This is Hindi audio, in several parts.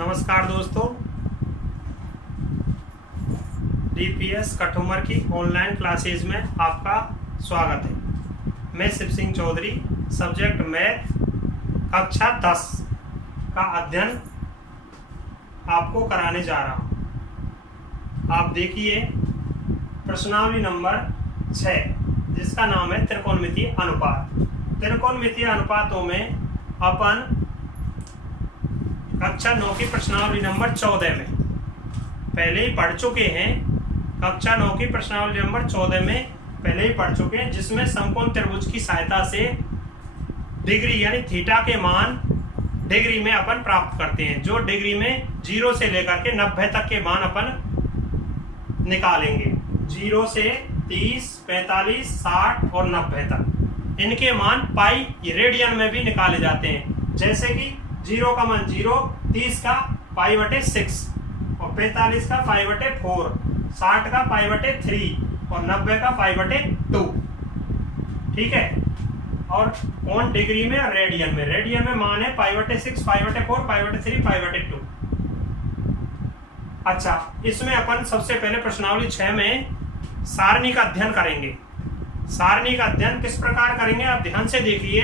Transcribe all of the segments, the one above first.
नमस्कार दोस्तों, डीपीएस कठुमर की ऑनलाइन क्लासेज में आपका स्वागत है। मैं शिव सिंह चौधरी, सब्जेक्ट मैथ, कक्षा 10 का अध्ययन आपको कराने जा रहा हूँ। आप देखिए प्रश्नावली नंबर 6, जिसका नाम है त्रिकोणमितीय अनुपात। त्रिकोणमितीय अनुपातों में अपन कक्षा 9 की प्रश्नावली नंबर 14 में पहले ही पढ़ चुके हैं। कक्षा 9 की प्रश्नावली नंबर 14 में पहले ही पढ़ चुके हैं, जिसमें समकोण त्रिभुज की सहायता से डिग्री यानी थीटा के मान डिग्री में अपन प्राप्त करते हैं। जो डिग्री में 0 से लेकर के 90 तक के मान अपन निकालेंगे। 0 से 30, 45, 60 और 90 तक इनके मान पाई रेडियन में भी निकाले जाते हैं। जैसे कि 0 का मान 0, 30 का π/6 और 45 का π/4, 60 का π/3 और 90 का π/2। ठीक है। और कौन डिग्री में और रेडियन में? रेडियन में मान है π/6, π/4, π/3, π/2। अच्छा, इसमें अपन सबसे पहले प्रश्नावली 6 में सारणी का अध्ययन करेंगे। सारणी का अध्ययन किस प्रकार करेंगे आप ध्यान से देखिए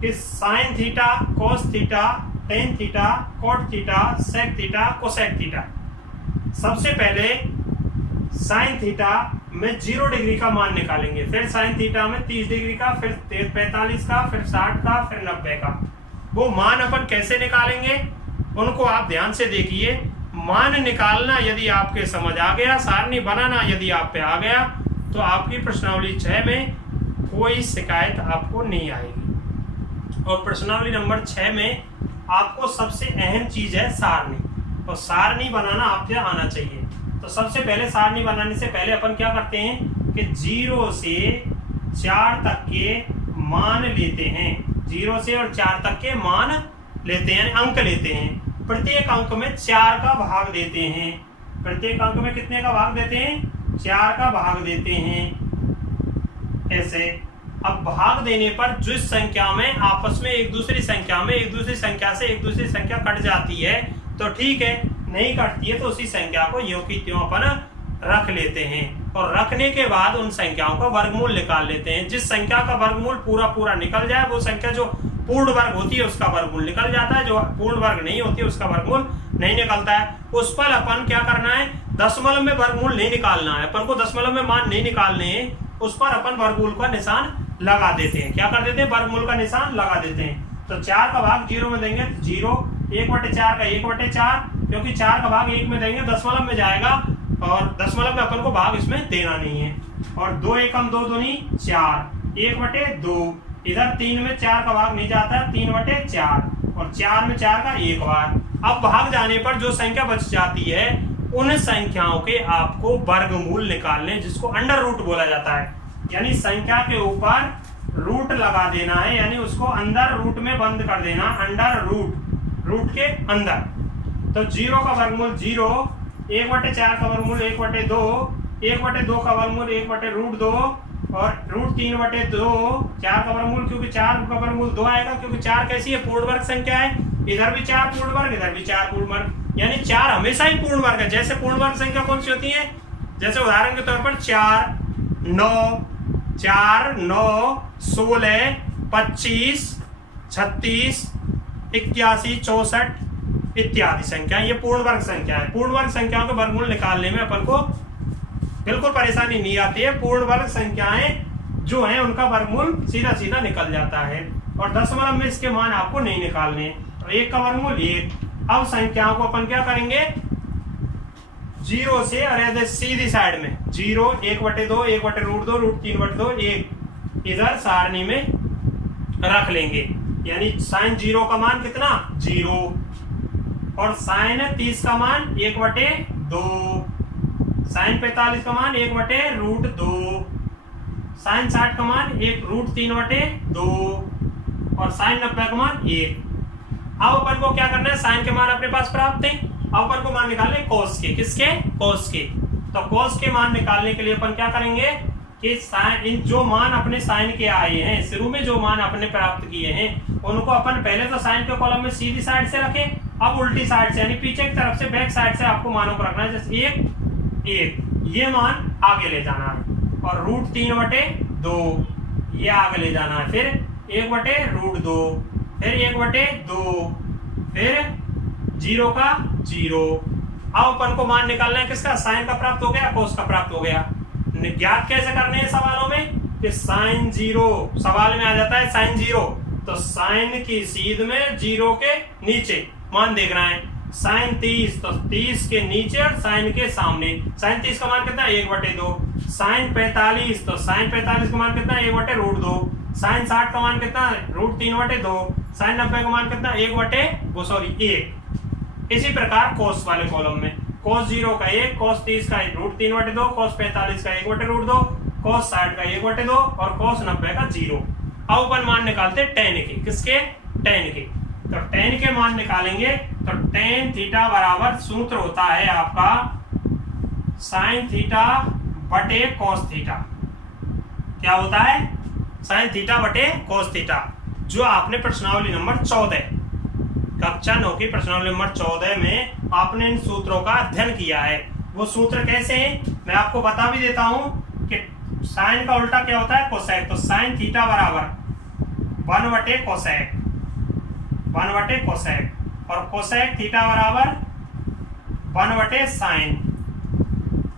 कि sine theta, cos theta, tan theta, cot theta, sec theta, cosec theta. सबसे पहले साइन थीटा में 0 डिग्री का मान निकालेंगे, फिर साइन थीटा में 30 डिग्री का, फिर 45 का, फिर 60 का, फिर 90 का। वो मान अपन कैसे निकालेंगे उनको आप ध्यान से देखिए। मान निकालना यदि आपके समझ आ गया, सारणी बनाना यदि आप पे आ गया, तो आपकी प्रश्नावली 6 में कोई शिकायत आपको नहीं आएगी। और प्रश्नावली नंबर 6 में आपको सबसे अहम चीज है सारणी, और सारणी बनाना आपको आना चाहिए। तो सबसे पहले सारणी बनाने से पहले अपन क्या करते हैं कि 0 से 4 तक के मान लेते हैं। 0 से और 4 तक के मान लेते हैं, अंक लेते हैं। प्रत्येक अंक में 4 का भाग देते हैं। प्रत्येक अंक में कितने का भाग देते हैं? 4 का भाग देते हैं। ऐसे अब भाग देने पर जिस संख्या में आपस में एक दूसरी संख्या से एक दूसरी संख्या कट जाती है तो ठीक है, नहीं कटती है तो उसी संख्या को यों की त्यों अपन रख लेते हैं। और रखने के बाद उन संख्याओं का वर्गमूल निकाल लेते हैं। जिस संख्या का वर्गमूल पूरा निकल जाए, वो संख्या जो पूर्ण वर्ग होती है उसका वर्गमूल निकल जाता है। जो पूर्ण वर्ग नहीं होती है उसका वर्गमूल नहीं निकलता है। उस पर अपन क्या करना है, दशमलव में वर्गमूल नहीं निकालना है। अपन को दशमलव में मान नहीं निकालने हैं, उस पर अपन वर्गमूल का निशान लगा देते हैं। क्या कर देते हैं? वर्गमूल का निशान लगा देते हैं। तो 4 का भाग 0 में देंगे 0, 1/4 का 1/4, क्योंकि 4 का भाग 1 में देंगे दशमलव में जाएगा, और दशमलव में अपन को भाग इसमें देना नहीं है। और 2 एकम 2 दूनी 4, 1/2। इधर 3 में 4 का भाग नहीं जाता, 3/4, और 4 में 4 का 1 बार। अब भाग जाने पर जो संख्या बच जाती है उन संख्याओं के आपको वर्गमूल निकालने, जिसको अंडर रूट बोला जाता है। यानी संख्या के ऊपर रूट लगा देना है, यानी उसको अंदर रूट में बंद कर देना, अंडर रूट के अंदर। तो 0 का वर्गमूल 0, 1/4 का वर्गमूल 1/2, 1/2 का वर्गमूल 1/√2 और √3/2। 4 का वर्गमूल, क्योंकि 4 का वर्गमूल 2 आएगा, क्योंकि 4 कैसी है? पूर्ण वर्ग संख्या है। इधर भी 4 पूर्ण वर्ग, इधर भी 4 पूर्ण वर्ग, यानी 4 हमेशा ही पूर्ण वर्ग है। जैसे पूर्ण वर्ग संख्या कौन सी होती है? जैसे उदाहरण के तौर पर 4, 9, 16, 25, 36, 81, 64 इत्यादि संख्या, ये पूर्ण वर्ग संख्या है। पूर्ण वर्ग संख्याओं के वर्गमूल निकालने में अपन को बिल्कुल परेशानी नहीं आती है। पूर्ण वर्ग संख्याएं जो हैं उनका वर्गमूल सीधा निकल जाता है, और दशमलव में इसके मान आपको नहीं निकालने। तो 1 का वर्गमूल 1। अब संख्याओं को अपन क्या करेंगे? 0 से, अरे सीधी साइड में 0, 1/2, 1/√2, √3/2, 1 इधर सारणी में रख लेंगे। यानी साइन 0 का मान कितना? 0, और साइन 30 का मान 1/2, साइन 45 का मान 1/√2, साइन 60 का मान 1√3/2 और साइन 90 का मान 1। अब अपन को क्या करना है? साइन के मान अपने पास प्राप्त है। अब अपन को मान निकालने कोस के। किसके? कोस के। तो कोस के मान निकालने के लिए अपन क्या करेंगे कि साइन, जो मान अपने साइन के आए हैं, शुरू में जो मान अपने प्राप्त किए हैं, उनको अपन पहले तो साइन के कॉलम में सीधी साइड से रखें, अब उल्टी साइड से यानी पीछे की तरफ से बैक साइड से आपको मानों को रखना है, जैसे 1 1 ये मान आगे ले जाना है और √3/2 ये आगे ले जाना है, फिर 1/√2, फिर 1/2, फिर 0 का 0। अब अपन को मान निकालना है किसका, साइन का प्राप्त हो गया, कोस का प्राप्त हो गया। ज्ञात कैसे करने हैं सवालों में कि साइन 0 सवाल में आ जाता है, साइन 0 तो साइन की सीध में 0 के नीचे मान देखना है। साइन 30 तो 30 के नीचे और साइन के सामने। साइन 30 का मान कितना है, 1/2। साइन 45 तो साइन 45 का मान कितना है, 1/√2। साइन 60 का मान कितना है, √3/2। साइन 90 का मान कितना है, 1। इसी प्रकार कोस वाले कॉलम में कोस 0 का 1, कोस 30 का √3/2, कोस 45 का 1/√2, कोस 60 का 1/2 और कोस 90 का 0। अब अपन मान निकालते tan के, किसके, tan के। तो tan के मान निकालेंगे तो tan थीटा बराबर सूत्र होता है आपका साइन थीटा बटे कोस थीटा। क्या होता है, साइन थीटा बटे कोस थीटा, जो आपने प्रश्नावली नंबर 14 कक्षा 9 की प्रश्नावली नंबर 14 में आपने इन सूत्रों का अध्ययन किया है। वो सूत्र कैसे हैं मैं आपको बता भी देता हूं कि साइन का उल्टा क्या होता है, कोसेक। तो साइन थीटा बराबर 1/कोसेक, 1/कोसेक और कोसेक थीटा बराबर 1/साइन।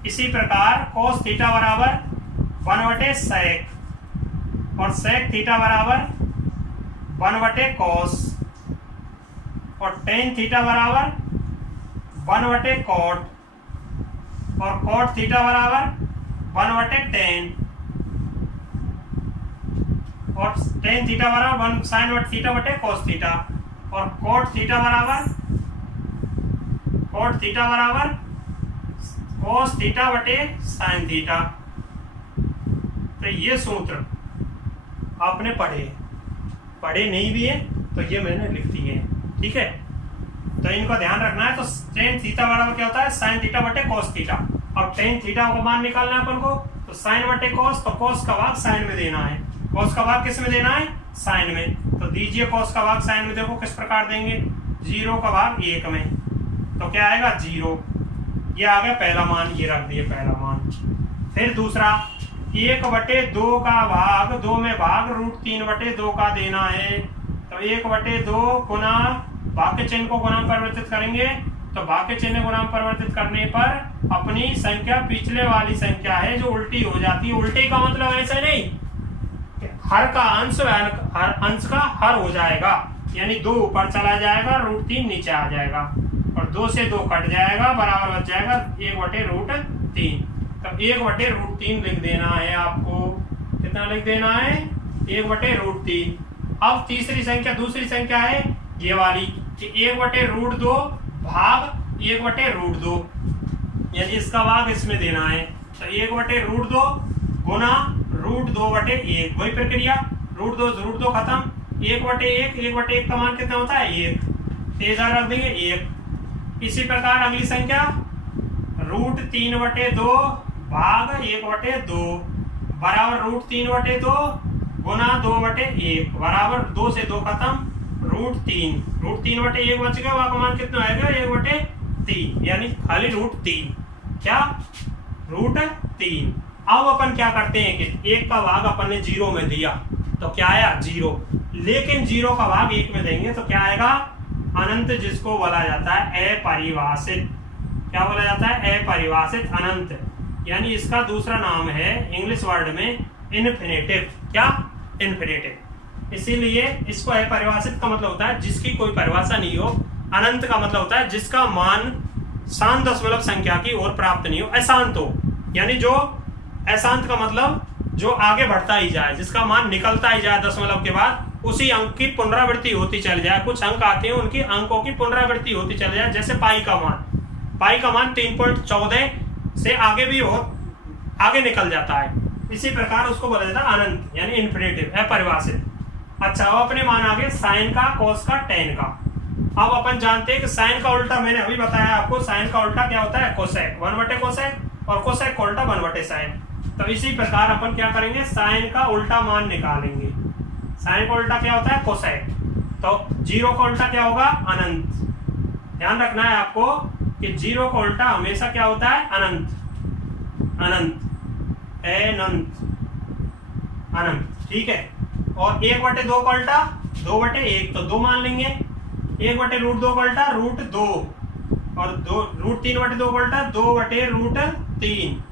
इसी प्रकार कोस थीटा बराबर 1/सेक और सेक थीटा बराबर 1/कोस और tan थीटा बराबर 1/कॉट और कॉट थीटा बराबर 1/tan और tan थीटा बराबर 1 sin थीटा बटे cos थीटा और cot थीटा बराबर cos थीटा बटे sin थीटा। तो ये सूत्र आपने पढ़े नहीं भी है तो ये मैंने लिख दिए हैं, ठीक है। तो इनको ध्यान रखना है। तो tan थीटा बराबर क्या होता है, sin थीटा बटे cos थीटा और tan थीटा का मान निकालना है अपन को। तो sin बटे cos, तो cos का भाग sin में देना है। cos का भाग किस में देना है, sin में। तो दीजिए cos का भाग sin में, देखो किस प्रकार देंगे, 0 का भाग 1 में, तो क्या आएगा 0। ये आ गया पहला मान, ये रख दिए पहला मान। फिर दूसरा 1/2 का भाग 2 में भाग √3/2 का देना है। तो 1/2 गुना भाग के चिन्ह को गुणा में परिवर्तित करेंगे। तो भाग के चिन्ह गुणा में परिवर्तित करने पर अपनी संख्या पिछले वाली संख्या है जो उल्टी हो जाती है। उल्टी का मतलब ऐसा नहीं हर का अंश, हर अंश का हर हो जाएगा, यानी 2 ऊपर चला जाएगा, √3 नीचे आ जाएगा और 2 से 2 कट जाएगा, बराबर बच जाएगा 1/√3। तो 1/√3 लिख देना है आपको। कितना लिख देना है, 1/√3। अब तीसरी संख्या, दूसरी संख्या है ये वाली कि 1/√2 भाग 1/√2, यानी इसका भाग इसमें देना है। तो 1/√2 गुना √2/1, वही प्रक्रिया, √2 खत्म, 1/1 का मान कितना होता है 1, इधर रख देंगे 1। इसी प्रकार अगली संख्या √3/2 भाग 1/2 बराबर √3/2 गुना 2/1 बराबर 2 से 2 खत्म, √3/1 बच गया, वहां का मान कितना आएगा 1/3, यानी खाली √3, क्या √3। अब अपन क्या करते हैं कि 1 का भाग अपन ने 0 में दिया तो क्या आया 0, लेकिन 0 का भाग 1 में देंगे तो क्या आएगा अनंत, जिसको बोला जाता है अपरिभाषित। क्या बोला जाता है, अपरिभाषित अनंत, यानी इसका दूसरा नाम है इंग्लिश वर्ड में इन्फिनेटिव। क्या, इन्फिनेटिव। इसीलिए इसको अपरिभाषित का मतलब होता है जिसकी कोई परिभाषा नहीं हो। अनंत का मतलब होता है जिसका मान शांत दशमलव संख्या की ओर प्राप्त नहीं हो, अशांत हो, यानी जो अशांत का मतलब जो आगे बढ़ता ही जाए, जिसका मान निकलता ही जाए दशमलव के बाद, उसी अंक की पुनरावृत्ति होती चली जाए। कुछ अंक आते हैं उनकी अंकों की पुनरावृत्ति होती चली जाए, जैसे पाई का मान 3.14 से आगे भी हो, आगे निकल जाता है, इसी प्रकार उसको बोला जाता है अनंत, यानी इन्फिनेटिव, अपरिभाषित। अच्छा, अब अपने मान आ गए साइन का, कोस का, टेन का। अब अपन जानते हैं कि साइन का उल्टा, मैंने अभी बताया आपको, साइन का उल्टा क्या होता है कोसेक, 1/कोसेक, और कोसेक का उल्टा 1/साइन। तो इसी प्रकार अपन क्या करेंगे, साइन का उल्टा मान निकालेंगे। साइन का उल्टा क्या होता है कोसेक, तो 0 का उल्टा क्या होगा अनंत, ध्यान रखना है आपको कि 0 का उल्टा हमेशा क्या होता है? अनंत। अनंत, अनंत, अनंत, ठीक है। और 1/2 का उल्टा 2/1, तो 2 मान लेंगे। 1/√2 का उल्टा √2, और √3/2 का उल्टा 2/√3,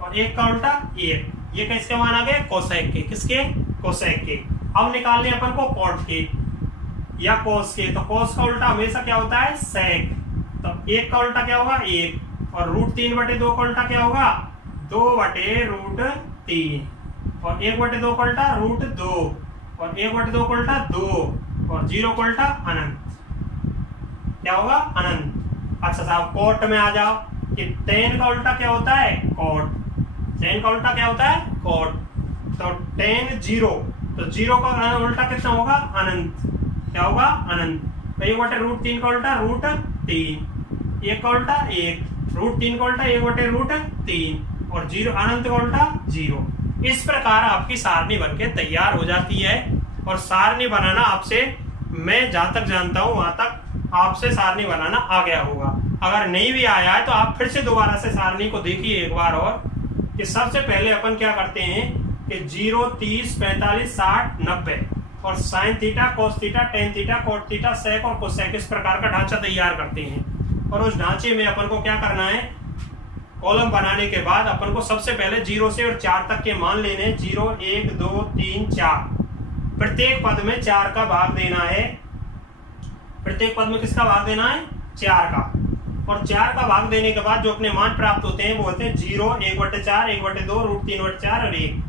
और 1 का उल्टा 1। ये किसके मान आ गए? कोसेक के। किसके? कोसेक के। अब निकालने अपन को कॉट के या कोस के। तो कोस का उल्टा हमेशा क्या होता है? सेक। तो 1 का उल्टा क्या होगा? 1, और √3/2 का उल्टा क्या होगा? 2/√3, और 1/2 का उल्टा √2, और 1/2 का उल्टा 2, और 0 का उल्टा अनंत। क्या होगा? अनंत। अच्छा साहब, कोट में आ जाओ कि tan का उल्टा क्या होता है? कोट। tan का उल्टा क्या होता है? कोट। तो tan 0, तो 0 का उल्टा कितना होगा? अनंत। क्या होगा? अनंत। तो 1/√3 का उल्टा √3, 1 का उल्टा 1, √3 का उल्टा 1/√3, और 0 अनंत का उल्टा 0। इस प्रकार आपकी सारणी बनके तैयार हो जाती है। और सारणी बनाना आपसे, मैं जहां तक जानता हूं वहां तक आपसे सारणी बनाना आ गया होगा। अगर नहीं भी आया है तो आप फिर से दोबारा से सारणी को देखिए एक बार और, कि सबसे पहले अपन क्या करते हैं कि 0, 30, 45, 60, 90, और sine theta, cos theta, tan theta, cot theta, sec और कोसेक, इस प्रकार का ढांचा तैयार करते हैं। और उस ढांचे में अपन को क्या करना है? कॉलम बनाने के बाद अपन को सबसे पहले 0 से और 4 तक के मान लेने। 0, 1, 2, 3, 4। प्रत्येक पद में 4 का भाग देना है। प्रत्येक पद में किसका भाग देना है? 4 का। और 4 का भाग देने के बाद जो अपने मान प्राप्त होते हैं वो होते हैं 0, 1/4, 1/2, √3/4 और 1।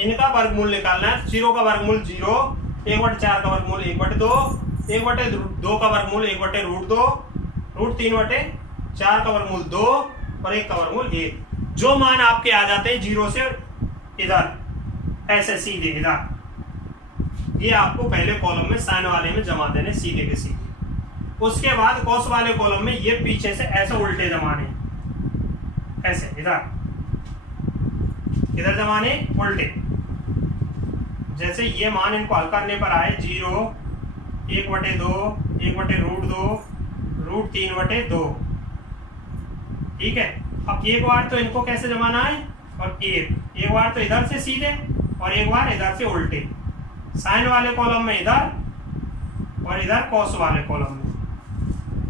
इनका वर्गमूल निकालना है। 0 का वर्गमूल 0, 1/4 का वर्गमूल 1/2, 1/2 का वर्गमूल 1/√2, √3/4 का वर्गमूल 2, और 1 का वर्गमूल 1। जो मान आपके आ जाते हैं 0 से इधर, ऐसे सीधे इधर, ये आपको पहले कॉलम में साइन वाले में जमा देने, सीधे के सीधे। उसके बाद कॉस वाले कॉलम में ये पीछे से ऐसे उल्टे जमाने, ऐसे इधर इधर जमाने, उल्टे। जैसे ये मान इनको हल करने पर आए 0, 1/2, 1/√2, √3/2, ठीक है। अब एक बार तो इनको कैसे जमाना है, और एक बार तो इधर से सीधे, और एक बार इधर से उल्टे। साइन वाले कॉलम में इधर, और इधर कॉस वाले कॉलम में,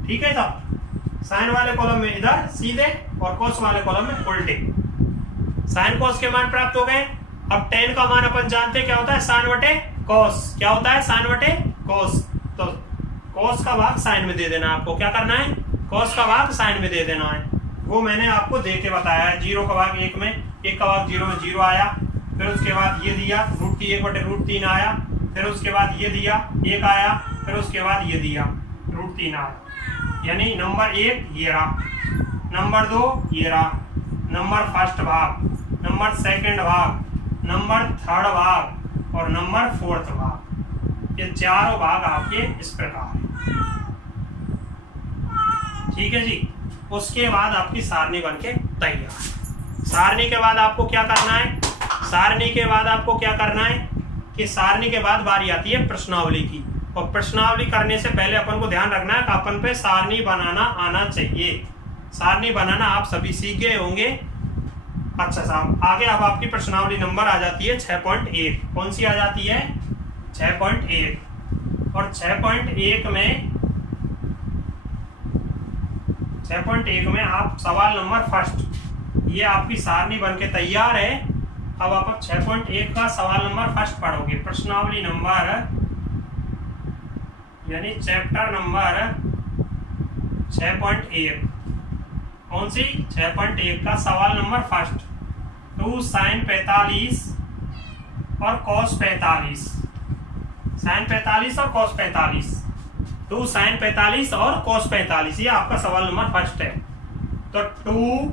ठीक है। साहब, साइन वाले कॉलम में इधर सीधे, और कॉस वाले कॉलम में उल्टे। साइन कॉस के मान प्राप्त हो गए। अब tan का मान अपन जानते हैं क्या होता है? साइन बटे कॉस। क्या होता है? साइन बटे कॉस। तो कॉस का भाग साइन में दे देना। आपको क्या करना है? कॉस का भाग साइन में दे देना है। वो मैंने आपको दे के बताया है। 0 का भाग 1 में, 1 का भाग 0 में 0 आया। फिर उसके बाद ये दिया √1/√3 आया। फिर उसके बाद ये दिया 1 आया। फिर उसके बाद ये दिया √3 आया। यानी नंबर 1 ये रहा, नंबर 2 ये रहा, नंबर फर्स्ट भाग, नंबर सेकंड भाग, नंबर थर्ड भाग, और नंबर फोर्थ भाग। ये चारों भाग आपके इस प्रकार है, ठीक है जी। उसके बाद आपकी सारणी बनके तैयार। सारणी के बाद आपको क्या करना है? सारणी के बाद आपको क्या करना है कि सारणी के बाद बारी आती है प्रश्नावली की। और प्रश्नावली करने से पहले अपन को ध्यान रखना है कि अपन पे सारणी बनाना आना चाहिए। सारणी बनाना आप सभी सीख गए होंगे। अच्छा साहब, आगे अब आपकी प्रश्नावली नंबर आ जाती है 6.1। कौन सी आ जाती है? 6.1। और 6.1 में आप सवाल नंबर फर्स्ट, ये आपकी सारणी बनके तैयार है। अब आप 6.1 का सवाल नंबर फर्स्ट पढ़ोगे। प्रश्नावली नंबर यानी चैप्टर नंबर 6.1। कौन सी? 6.1 का सवाल नंबर फर्स्ट। 2 sin 45 और cos 45। sin 45 और cos 45। 2 sin 45 और cos 45, ये आपका सवाल नंबर फर्स्ट है। तो 2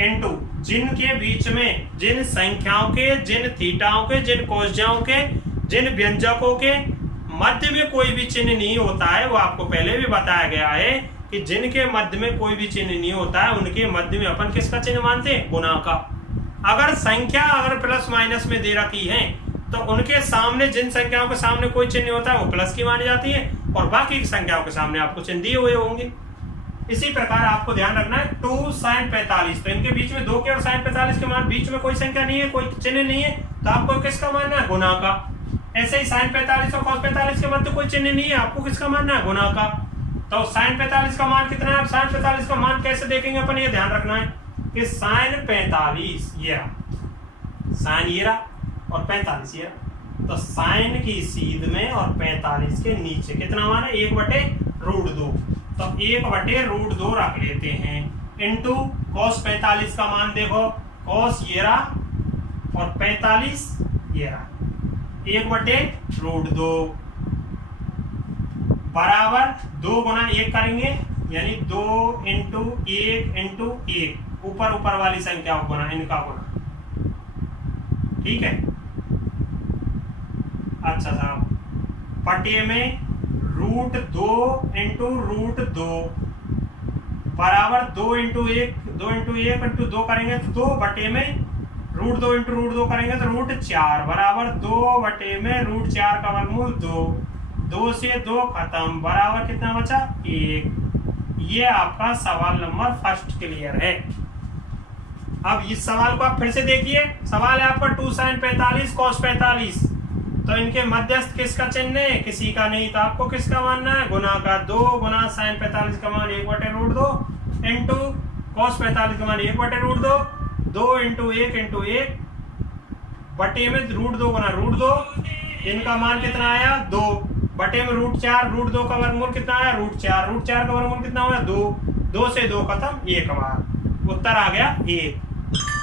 into जिनके बीच में, जिन संख्याओं के, जिन थीटाओं के, जिन कोसजाओं के, जिन व्यंजकों के मध्य में कोई भी चिन्ह नहीं होता है, वो आपको पहले भी बताया गया है कि जिनके मध्य में कोई भी चिन्ह नहीं होता है उनके मध्य में अपन किसका चिन्ह मानते हैं? गुणा का। अगर संख्या अगर प्लस माइनस में दे रखी है तो उनके सामने, जिन संख्याओं के सामने कोई चिन्ह होता है वो प्लस की मानी जाती है, और बाकी की संख्याओं के सामने आपको चिन्ह दिए हुए होंगे। इसी प्रकार आपको ध्यान रखना है 2 sin 45, तो इनके बीच में 2 के और sin 45 के मान बीच में कोई संख्या नहीं है, कोई चिन्ह नहीं है, तो आपको किसका मानना है? गुना का। ऐसे ही sin 45 और cos 45 के मध्य कोई चिन्ह नहीं है, आपको किसका मानना है? गुना का। तो sin 45 का मान कितना है? sin 45 का मान कैसे देखेंगे अपन, ये ध्यान रखना है कि sin 45 ये रहा, sin ये रहा और 45 ये रहा, तो sin की सीध में और 45 के नीचे कितना मान है? 1/√2, तो 1/√2 रख लेते हैं, इंटू cos 45 का मान देखो, cos ये रहा और 45 ये रहा, 1/√2 बराबर 2 गुना 1 करेंगे, यानी 2 इंटू 1 इंटू 1, ऊपर ऊपर वाली संख्या को गुना, इनका गुना, ठीक है। अच्छा साहब, पटिए में √2 इंटू √2 बराबर 2 इंटू 1 इंटू 2 करेंगे तो 2 बटे में √2 इंटू √2 करेंगे तो √4 बराबर 2 बटे में √4 का वर्गमूल 2, 2 से 2 खत्म, बराबर कितना बचा? 1। ये आपका सवाल नंबर फर्स्ट क्लियर है। अब इस सवाल को आप फिर से देखिए, सवाल है आपका 2 sin 45 cos 45, तो इनके मध्यस्थ किसका चिन्ह है? किसी का नहीं, तो आपको किसका मानना है? गुना का। 2 गुना sin 45 का मान 1/√2 इंटू cos 45 का मान 1/√2, 2 इंटू 1 इंटू 1 बटे में √2 गुना √2, इनका मान कितना आया? 2 बटे में √4, √2 का वर्गमूल कितना आया? √4, √4 का वर्गमूल कितना हुआ? 2, 2 से 2 खत्म, 1 बार, उत्तर आ गया 1।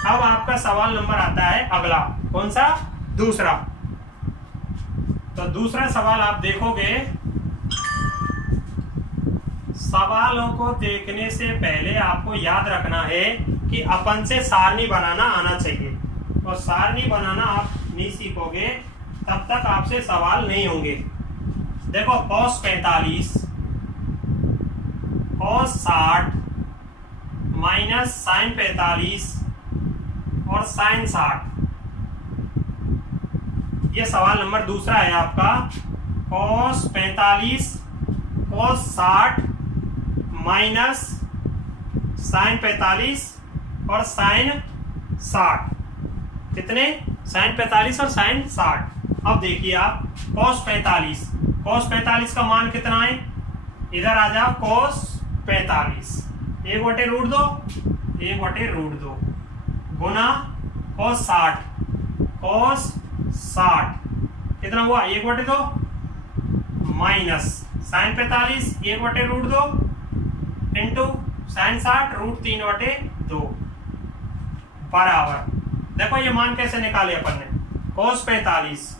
अब आपका सवाल नंबर आता है अगला, कौन सा? दूसरा। तो दूसरा सवाल आप देखोगे, सवालों को देखने से पहले आपको याद रखना है कि अपन से सारणी बनाना आना चाहिए, और सारणी बनाना आप नहीं सीखोगे तब तक आपसे सवाल नहीं होंगे। देखो cos 45 cos 60 माइनस sin 45 और sin 60, ये सवाल नंबर दूसरा है आपका। cos 45 cos 60 माइनस sin 45 और sin 60, कितने? sin 45 और sin 60। अब देखिए आप cos 45 का मान कितना है? इधर आ जाओ, cos 45 1/√2 गुना cos 60 कितना हुआ? 1/2 माइनस sin 45 1/√2 इंटू sin 60 √3/2 बराबर, देखो ये मान कैसे निकाले अपन ने? cos 45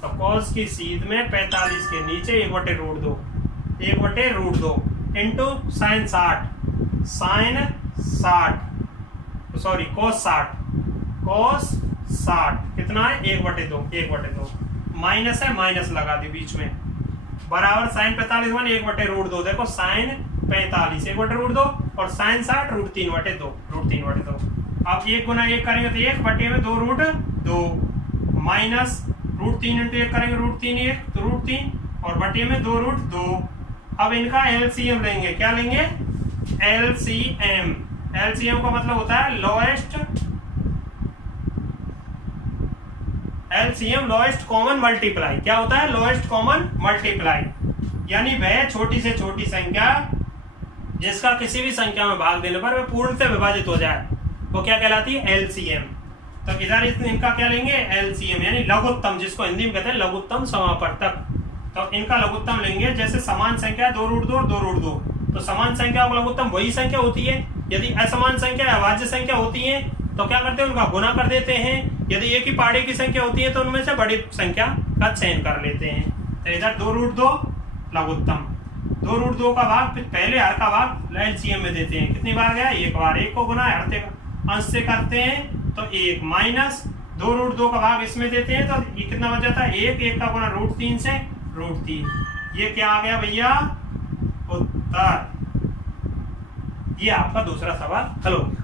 तो cos की सीध में 45 के नीचे 1/√2 इंटू sin 60 cos 60 कितना है? 1/2 माइनस है, माइनस लगा दी बीच में, बराबर sin 45 मान 1/√2, देखो sin 45 1/√2 और sin 60 √3/2। अब 1 गुना 1 करेंगे तो 1 बटे में 2√2 माइनस √3 इंटू 1 करेंगे √3 तो √3 और बटे में 2√2। अब इनका एलसीएम लेंगे, क्या लेंगे? एलसीएम का मतलब होता है लोएस्ट कॉमन मल्टीप्लाई। क्या होता है? लोएस्ट कॉमन मल्टीप्लाई, यानी वह छोटी से छोटी संख्या जिसका किसी भी संख्या में भाग देने पर वह पूर्ण से विभाजित हो जाए, वो क्या कहलाती है? एलसीएम। तो इधर इनका क्या लेंगे? एलसीएम, यानी लघुत्तम, जिसको हिंदी में कहते हैं लघुत्तम समापवर्तक। तो इनका लघुत्तम लेंगे, जैसे समान संख्या 2√2 और 2√2, तो समान संख्या का लघुत्तम वही संख्या होती है। यदि असमान संख्या अभाज्य संख्या होती है तो क्या करते हैं? उनका गुना कर देते हैं। यदि एक ही पहाड़ी की संख्या होती है तो उनमें से बड़ी संख्या का चयन कर लेते हैं। तो इधर 2√2 लघुत्तम, 2√2 का भाग पहले हर का भाग एलसीएम में देते हैं, कितनी बार गया? 1 बार। 1 को गुना हरते अंश से करते हैं तो 1 माइनस 2√2 का भाग इसमें देते हैं तो ये कितना बच जाता है? 1 का गुना √3 से √3। ये क्या आ गया भैया? उत्तर। ये आपका दूसरा सवाल हल हो गया।